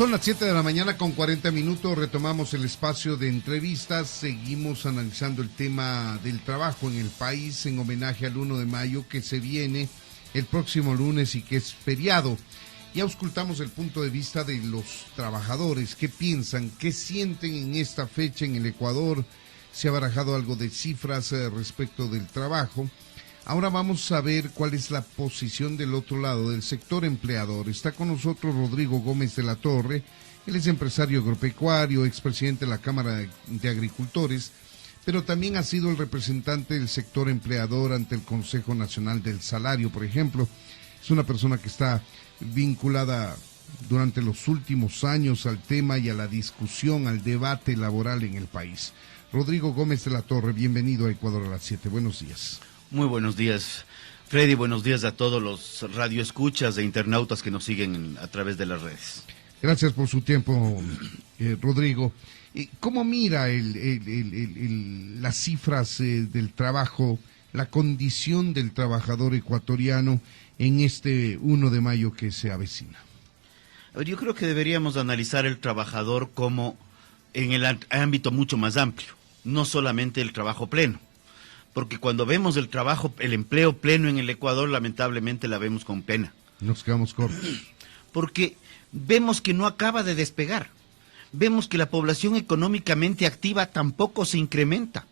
Son las 7 de la mañana con 40 minutos, retomamos el espacio de entrevistas, seguimos analizando el tema del trabajo en el país en homenaje al 1 de mayo que se viene el próximo lunes y que es feriado. Y auscultamos el punto de vista de los trabajadores, qué piensan, qué sienten en esta fecha en el Ecuador. Se ha barajado algo de cifras respecto del trabajo. Ahora vamos a ver cuál es la posición del otro lado, del sector empleador. Está con nosotros Rodrigo Gómez de la Torre, él es empresario agropecuario, expresidente de la Cámara de Agricultores, pero también ha sido el representante del sector empleador ante el Consejo Nacional del Salario, por ejemplo. Es una persona que está vinculada durante los últimos años al tema y a la discusión, al debate laboral en el país. Rodrigo Gómez de la Torre, bienvenido a Ecuador a las 7. Buenos días. Muy buenos días, Freddy. Buenos días a todos los radioescuchas e internautas que nos siguen a través de las redes. Gracias por su tiempo, Rodrigo. ¿Cómo mira las cifras del trabajo, la condición del trabajador ecuatoriano en este 1 de mayo que se avecina? Yo creo que deberíamos analizar el trabajador como en el ámbito mucho más amplio, no solamente el trabajo pleno. Porque cuando vemos el empleo pleno en el Ecuador, lamentablemente la vemos con pena. Nos quedamos cortos. Porque vemos que no acaba de despegar. Vemos que la población económicamente activa tampoco se incrementa.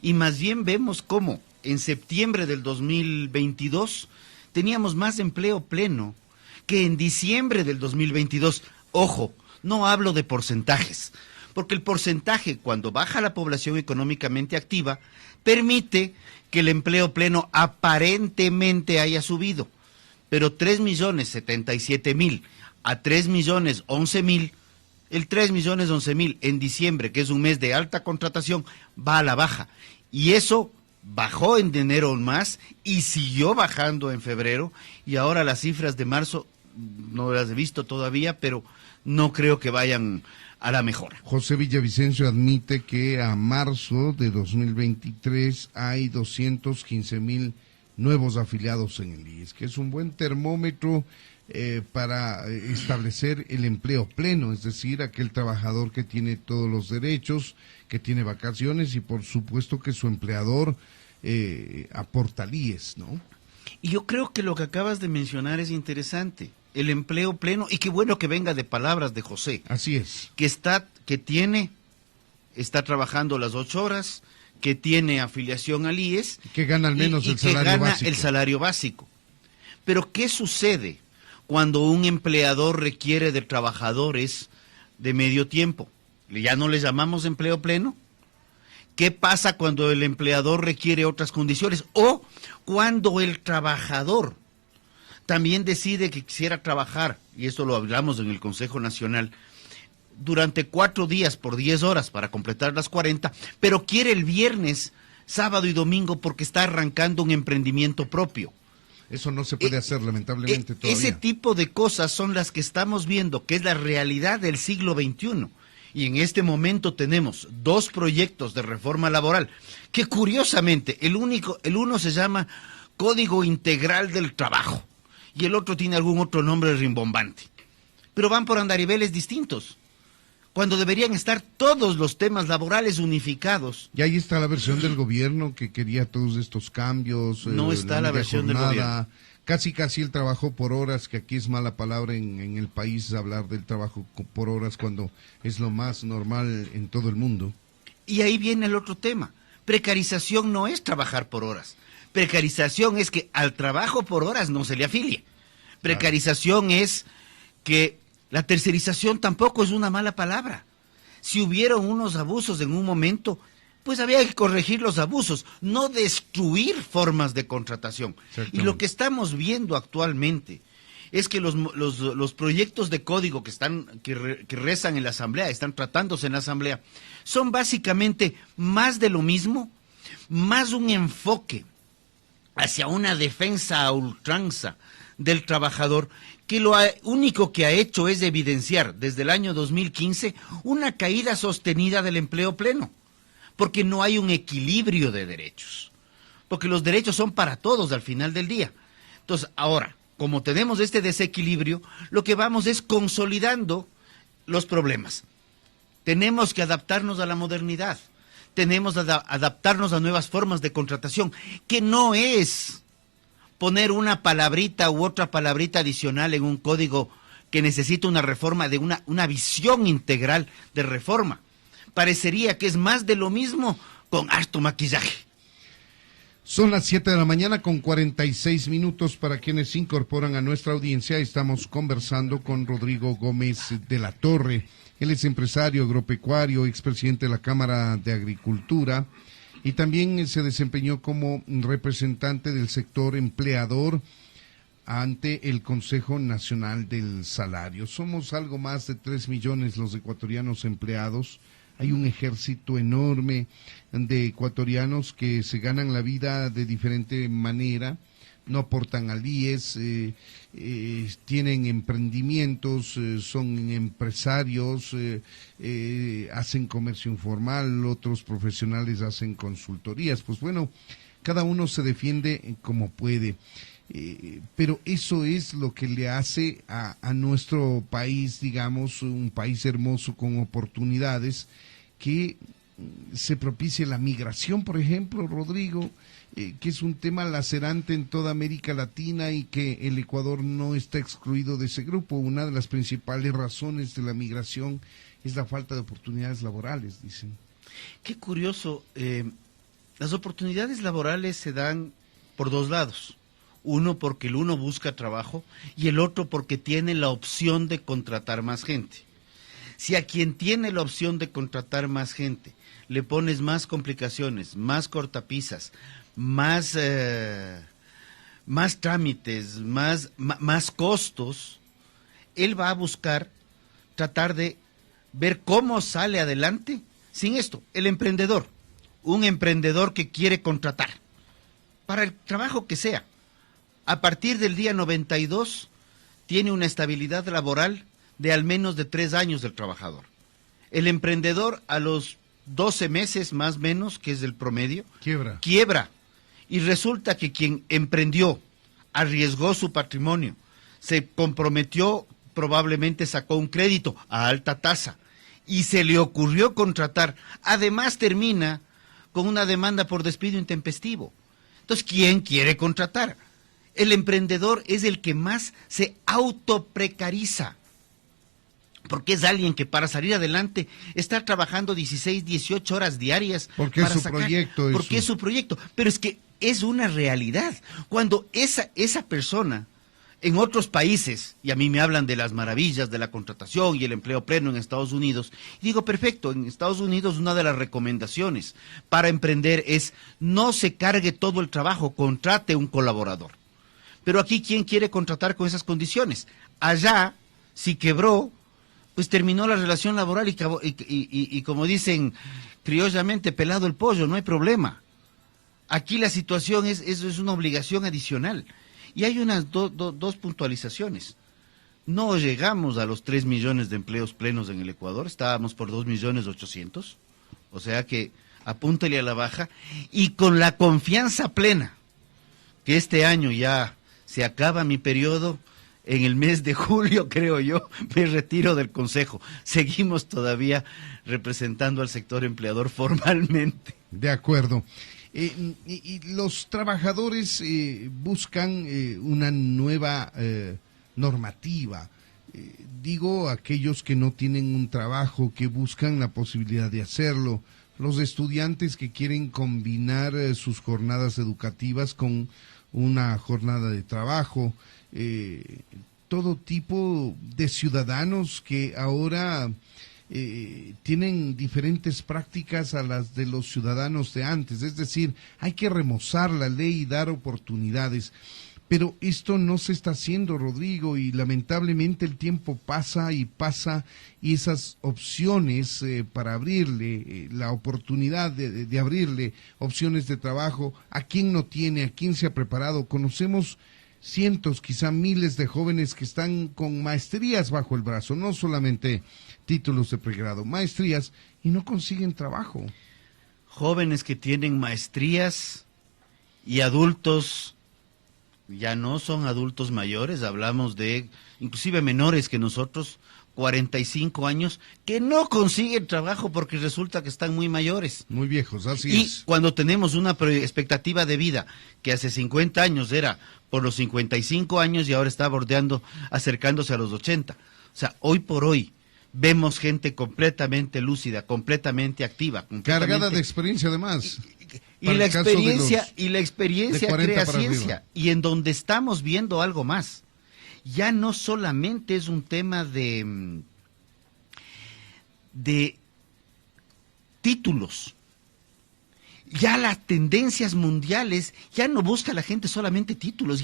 Y más bien vemos cómo en septiembre del 2022 teníamos más empleo pleno que en diciembre del 2022. Ojo, no hablo de porcentajes. Porque el porcentaje, cuando baja la población económicamente activa, permite que el empleo pleno aparentemente haya subido. Pero 3.077.000 a 3.011.000, el 3.011.000 en diciembre, que es un mes de alta contratación, va a la baja. Y eso bajó en enero más y siguió bajando en febrero. Y ahora las cifras de marzo no las he visto todavía, pero no creo que vayan a la mejora. José Villavicencio admite que a marzo de 2023 hay 215.000 nuevos afiliados en el IES, que es un buen termómetro para establecer el empleo pleno, es decir, aquel trabajador que tiene todos los derechos, que tiene vacaciones y por supuesto que su empleador aporta al IES, ¿no? Y yo creo que lo que acabas de mencionar es interesante. El empleo pleno, y qué bueno que venga de palabras de José. Así es. Está trabajando las 8 horas, que tiene afiliación al IES. Que gana al menos el salario básico. El salario básico. Pero ¿qué sucede cuando un empleador requiere de trabajadores de medio tiempo? ¿Ya no les llamamos empleo pleno? ¿Qué pasa cuando el empleador requiere otras condiciones? O cuando el trabajador también decide que quisiera trabajar, y esto lo hablamos en el Consejo Nacional, durante 4 días por 10 horas para completar las 40, pero quiere el viernes, sábado y domingo porque está arrancando un emprendimiento propio. Eso no se puede hacer, lamentablemente, todavía. Ese tipo de cosas son las que estamos viendo, que es la realidad del siglo XXI. Y en este momento tenemos 2 proyectos de reforma laboral, que curiosamente, el uno se llama Código Integral del Trabajo, y el otro tiene algún otro nombre rimbombante. Pero van por andariveles distintos, cuando deberían estar todos los temas laborales unificados. Y ahí está la versión del gobierno que quería todos estos cambios. No está la versión del gobierno. Casi el trabajo por horas, que aquí es mala palabra en el país hablar del trabajo por horas cuando es lo más normal en todo el mundo. Y ahí viene el otro tema. Precarización no es trabajar por horas. Precarización es que al trabajo por horas no se le afilie. Precarización es que la tercerización tampoco es una mala palabra. Si hubieron unos abusos en un momento, pues había que corregir los abusos, no destruir formas de contratación. Y lo que estamos viendo actualmente es que los proyectos de código que rezan en la Asamblea, están tratándose en la Asamblea, son básicamente más de lo mismo, más un enfoque hacia una defensa a ultranza del trabajador, que lo único que ha hecho es evidenciar desde el año 2015 una caída sostenida del empleo pleno, porque no hay un equilibrio de derechos, porque los derechos son para todos al final del día. Entonces, ahora, como tenemos este desequilibrio, lo que vamos es consolidando los problemas. Tenemos que adaptarnos a la modernidad. Tenemos que adaptarnos a nuevas formas de contratación, que no es poner una palabrita u otra palabrita adicional en un código que necesita una reforma, de una visión integral de reforma. Parecería que es más de lo mismo con harto maquillaje. Son las 7 de la mañana con 46 minutos para quienes se incorporan a nuestra audiencia. Estamos conversando con Rodrigo Gómez de la Torre. Él es empresario agropecuario, expresidente de la Cámara de Agricultura y también se desempeñó como representante del sector empleador ante el Consejo Nacional del Salario. Somos algo más de 3 millones los ecuatorianos empleados. Hay un ejército enorme de ecuatorianos que se ganan la vida de diferente manera, no aportan al IES, tienen emprendimientos, son empresarios, hacen comercio informal, otros profesionales hacen consultorías. Pues bueno, cada uno se defiende como puede. Pero eso es lo que le hace a nuestro país, digamos, un país hermoso con oportunidades, que se propicie la migración, por ejemplo, Rodrigo, que es un tema lacerante en toda América Latina y que el Ecuador no está excluido de ese grupo. Una de las principales razones de la migración es la falta de oportunidades laborales, dicen. Qué curioso, las oportunidades laborales se dan por dos lados. Uno porque el uno busca trabajo y el otro porque tiene la opción de contratar más gente. Si a quien tiene la opción de contratar más gente le pones más complicaciones, más cortapisas, más trámites, más costos, él va a buscar tratar de ver cómo sale adelante sin esto. El emprendedor, un emprendedor que quiere contratar para el trabajo que sea, a partir del día 92 tiene una estabilidad laboral de al menos de 3 años del trabajador. El emprendedor a los 12 meses más o menos, que es el promedio, quiebra. Y resulta que quien emprendió, arriesgó su patrimonio, se comprometió, probablemente sacó un crédito a alta tasa y se le ocurrió contratar, además termina con una demanda por despido intempestivo. Entonces, ¿quién quiere contratar? El emprendedor es el que más se autoprecariza, porque es alguien que para salir adelante está trabajando 16, 18 horas diarias. Porque es su proyecto. Porque es su proyecto. Pero es que es una realidad. Cuando esa persona en otros países, y a mí me hablan de las maravillas de la contratación y el empleo pleno en Estados Unidos, y digo, perfecto, en Estados Unidos una de las recomendaciones para emprender es no se cargue todo el trabajo, contrate un colaborador. Pero aquí, ¿quién quiere contratar con esas condiciones? Allá, si quebró, pues terminó la relación laboral y como dicen criollamente, pelado el pollo, no hay problema. Aquí la situación eso es una obligación adicional. Y hay unas dos puntualizaciones. No llegamos a los 3 millones de empleos plenos en el Ecuador, estábamos por 2.800.000, o sea que apúntale a la baja, y con la confianza plena que este año ya se acaba mi periodo. En el mes de julio, creo yo, me retiro del Consejo. Seguimos todavía representando al sector empleador formalmente. De acuerdo. Y los trabajadores buscan una nueva normativa. Digo, aquellos que no tienen un trabajo, que buscan la posibilidad de hacerlo. Los estudiantes que quieren combinar sus jornadas educativas con una jornada de trabajo. Todo tipo de ciudadanos que ahora tienen diferentes prácticas a las de los ciudadanos de antes. Es decir, hay que remozar la ley y dar oportunidades. Pero esto no se está haciendo, Rodrigo, y lamentablemente el tiempo pasa y esas opciones para abrirle la oportunidad de abrirle opciones de trabajo a quien no tiene, a quien se ha preparado. Conocemos cientos, quizá miles de jóvenes que están con maestrías bajo el brazo, no solamente títulos de pregrado, maestrías, y no consiguen trabajo. Jóvenes que tienen maestrías y adultos, ya no son adultos mayores, hablamos de inclusive menores que nosotros, 45 años que no consiguen trabajo porque resulta que están muy mayores. Muy viejos, así Y es. cuando tenemos una expectativa de vida que hace 50 años era por los 55 años y ahora está bordeando, acercándose a los 80. O sea, hoy por hoy vemos gente completamente lúcida, completamente activa, Cargada de experiencia además. Y la experiencia crea para ciencia. arriba. Y en donde estamos viendo algo más. Ya no solamente es un tema de títulos. Ya las tendencias mundiales, ya no busca la gente solamente títulos,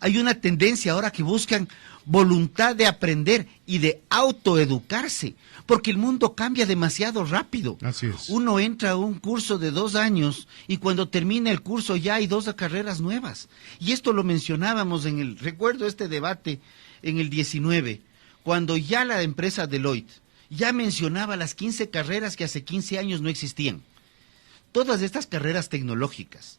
hay una tendencia ahora que buscan voluntad de aprender y de autoeducarse, porque el mundo cambia demasiado rápido. Así es. Uno entra a un curso de 2 años y cuando termina el curso ya hay 2 carreras nuevas. Y esto lo mencionábamos recuerdo este debate en el 19, cuando ya la empresa Deloitte ya mencionaba las 15 carreras que hace 15 años no existían. Todas estas carreras tecnológicas,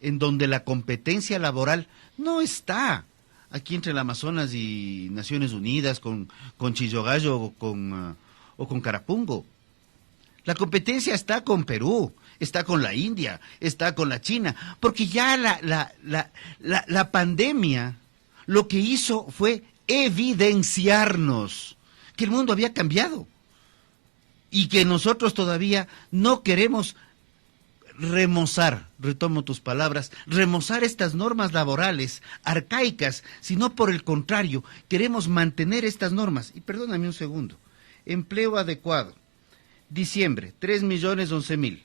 en donde la competencia laboral no está aquí entre el Amazonas y Naciones Unidas, con Chillogallo o con Carapungo. La competencia está con Perú, está con la India, está con la China, porque ya la pandemia lo que hizo fue evidenciarnos que el mundo había cambiado y que nosotros todavía no queremos remozar, retomo tus palabras, remozar estas normas laborales arcaicas, sino por el contrario, queremos mantener estas normas. Y perdóname un segundo, empleo adecuado, diciembre, 3.011.000,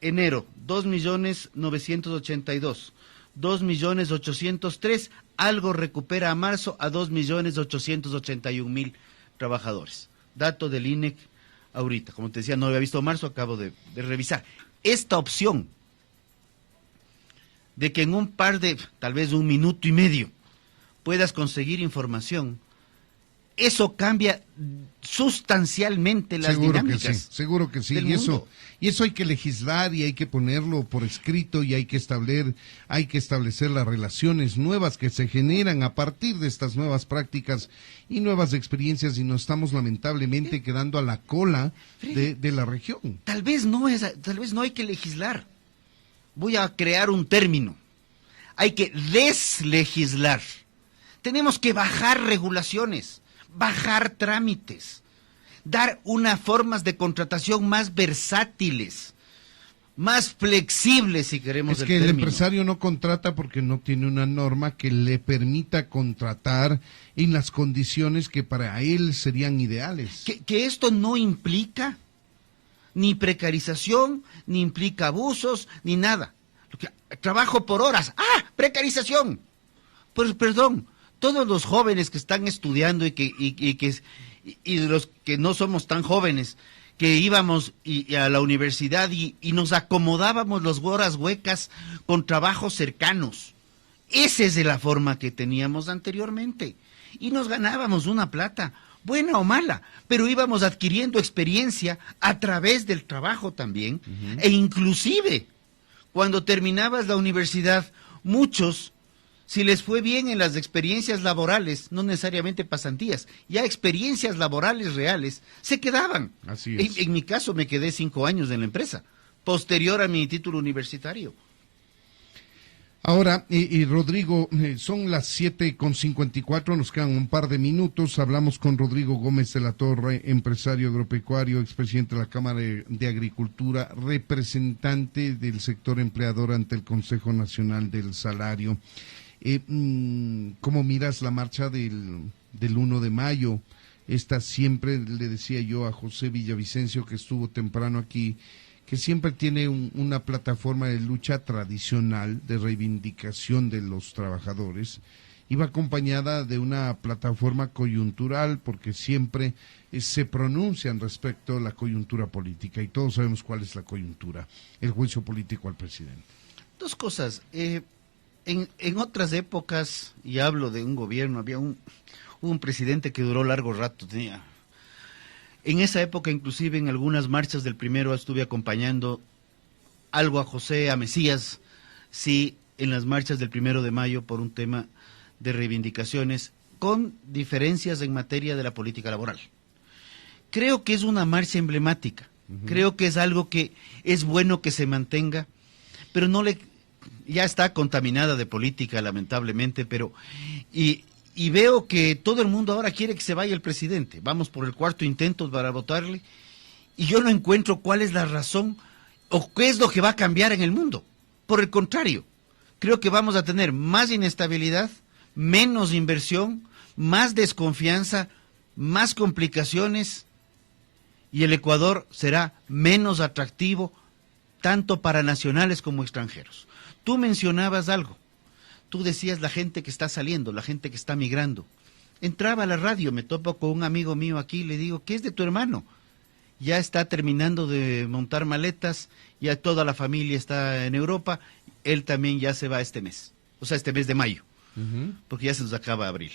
enero, 2.982.000, 2.803.000, algo recupera a marzo a 2.881.000 trabajadores. Dato del INEC ahorita, como te decía, no había visto marzo, acabo de revisar. Esta opción de que en un par de, tal vez 1 minuto y medio, puedas conseguir información, eso cambia sustancialmente las dinámicas. Seguro que sí. Y eso hay que legislar y hay que ponerlo por escrito y hay que establecer las relaciones nuevas que se generan a partir de estas nuevas prácticas y nuevas experiencias, y nos estamos lamentablemente quedando a la cola de la región. Tal vez no hay que legislar. Voy a crear un término. Hay que deslegislar. Tenemos que bajar regulaciones, bajar trámites, dar unas formas de contratación más versátiles, más flexibles, si queremos el término. El empresario no contrata porque no tiene una norma que le permita contratar en las condiciones que para él serían ideales. Que esto no implica ni precarización, ni implica abusos, ni nada. Trabajo por horas. ¡Ah! ¡Precarización! Pues perdón, todos los jóvenes que están estudiando y los que no somos tan jóvenes, que íbamos a la universidad y nos acomodábamos las horas huecas con trabajos cercanos. Esa es de la forma que teníamos anteriormente. Y nos ganábamos una plata, buena o mala, pero íbamos adquiriendo experiencia a través del trabajo también. E inclusive, cuando terminabas la universidad, muchos, si les fue bien en las experiencias laborales, no necesariamente pasantías, ya experiencias laborales reales, se quedaban. Así es. En mi caso me quedé 5 años en la empresa, posterior a mi título universitario. Ahora, Rodrigo, son las 7:54, nos quedan un par de minutos. Hablamos con Rodrigo Gómez de la Torre, empresario agropecuario, expresidente de la Cámara de Agricultura, representante del sector empleador ante el Consejo Nacional del Salario. ¿Cómo miras la marcha del 1 de mayo? Esta siempre, le decía yo a José Villavicencio, que estuvo temprano aquí, que siempre tiene una plataforma de lucha tradicional, de reivindicación de los trabajadores, y va acompañada de una plataforma coyuntural, porque siempre se pronuncian respecto a la coyuntura política, y todos sabemos cuál es la coyuntura, el juicio político al presidente. 2 cosas. En otras épocas, y hablo de un gobierno, había un presidente que duró largo rato, en esa época, inclusive en algunas marchas del 1 estuve acompañando algo a José, a Mesías, sí, en las marchas del 1 de mayo por un tema de reivindicaciones con diferencias en materia de la política laboral. Creo que es una marcha emblemática, creo que es algo que es bueno que se mantenga, pero ya está contaminada de política, lamentablemente, pero y veo que todo el mundo ahora quiere que se vaya el presidente. Vamos por el cuarto intento para votarle, y yo no encuentro cuál es la razón o qué es lo que va a cambiar en el mundo. Por el contrario, creo que vamos a tener más inestabilidad, menos inversión, más desconfianza, más complicaciones, y el Ecuador será menos atractivo tanto para nacionales como extranjeros. Tú mencionabas algo, tú decías la gente que está saliendo, la gente que está migrando. Entraba a la radio, me topo con un amigo mío aquí, le digo, ¿qué es de tu hermano? Ya está terminando de montar maletas, ya toda la familia está en Europa, él también ya se va este mes, o sea, este mes de mayo, porque ya se nos acaba abril.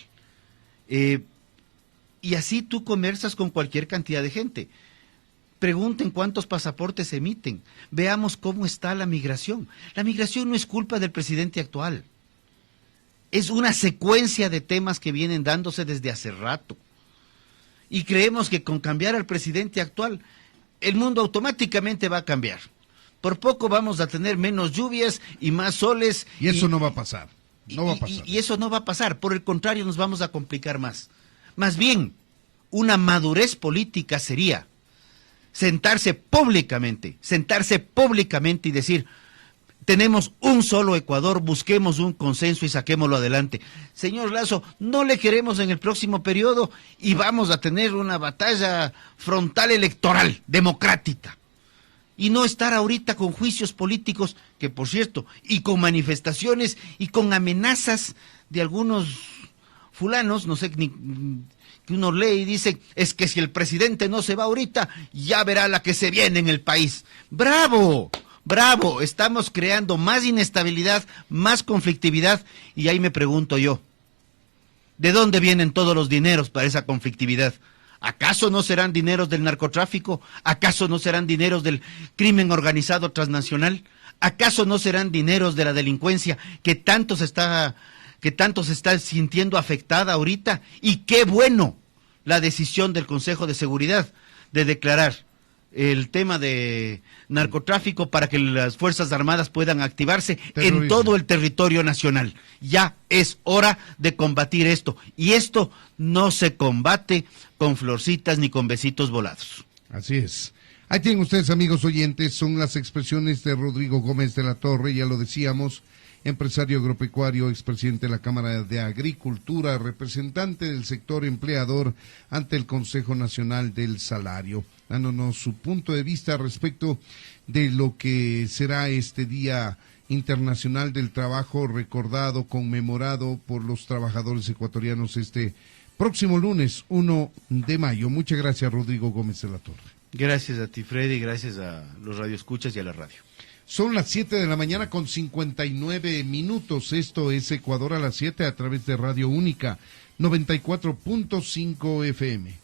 Y así tú conversas con cualquier cantidad de gente. Pregunten cuántos pasaportes se emiten, veamos cómo está la migración. La migración no es culpa del presidente actual, es una secuencia de temas que vienen dándose desde hace rato. Y creemos que con cambiar al presidente actual, el mundo automáticamente va a cambiar. Por poco vamos a tener menos lluvias y más soles. Y eso no va a pasar, no va a pasar. Y eso no va a pasar, por el contrario nos vamos a complicar más. Más bien, una madurez política sería sentarse públicamente y decir, tenemos un solo Ecuador, busquemos un consenso y saquémoslo adelante. Señor Lasso, no le queremos en el próximo periodo y vamos a tener una batalla frontal electoral, democrática. Y no estar ahorita con juicios políticos, que por cierto, y con manifestaciones y con amenazas de algunos fulanos, no sé, que uno lee y dice, es que si el presidente no se va ahorita, ya verá la que se viene en el país. ¡Bravo! ¡Bravo! Estamos creando más inestabilidad, más conflictividad, y ahí me pregunto yo, ¿de dónde vienen todos los dineros para esa conflictividad? ¿Acaso no serán dineros del narcotráfico? ¿Acaso no serán dineros del crimen organizado transnacional? ¿Acaso no serán dineros de la delincuencia que tanto se está sintiendo afectada ahorita? Y qué bueno la decisión del Consejo de Seguridad de declarar el tema de narcotráfico para que las Fuerzas Armadas puedan activarse en todo el territorio nacional. Ya es hora de combatir esto, y esto no se combate con florcitas ni con besitos volados. Así es. Ahí tienen ustedes, amigos oyentes, son las expresiones de Rodrigo Gómez de la Torre, ya lo decíamos, empresario agropecuario, expresidente de la Cámara de Agricultura, representante del sector empleador ante el Consejo Nacional del Salario, dándonos su punto de vista respecto de lo que será este Día Internacional del Trabajo, recordado, conmemorado por los trabajadores ecuatorianos este próximo lunes 1 de mayo. Muchas gracias, Rodrigo Gómez de la Torre. Gracias a ti, Freddy, gracias a los radioescuchas y a la radio. Son las 7 de la mañana con 59 minutos. Esto es Ecuador a las 7 a través de Radio Única 94.5 FM.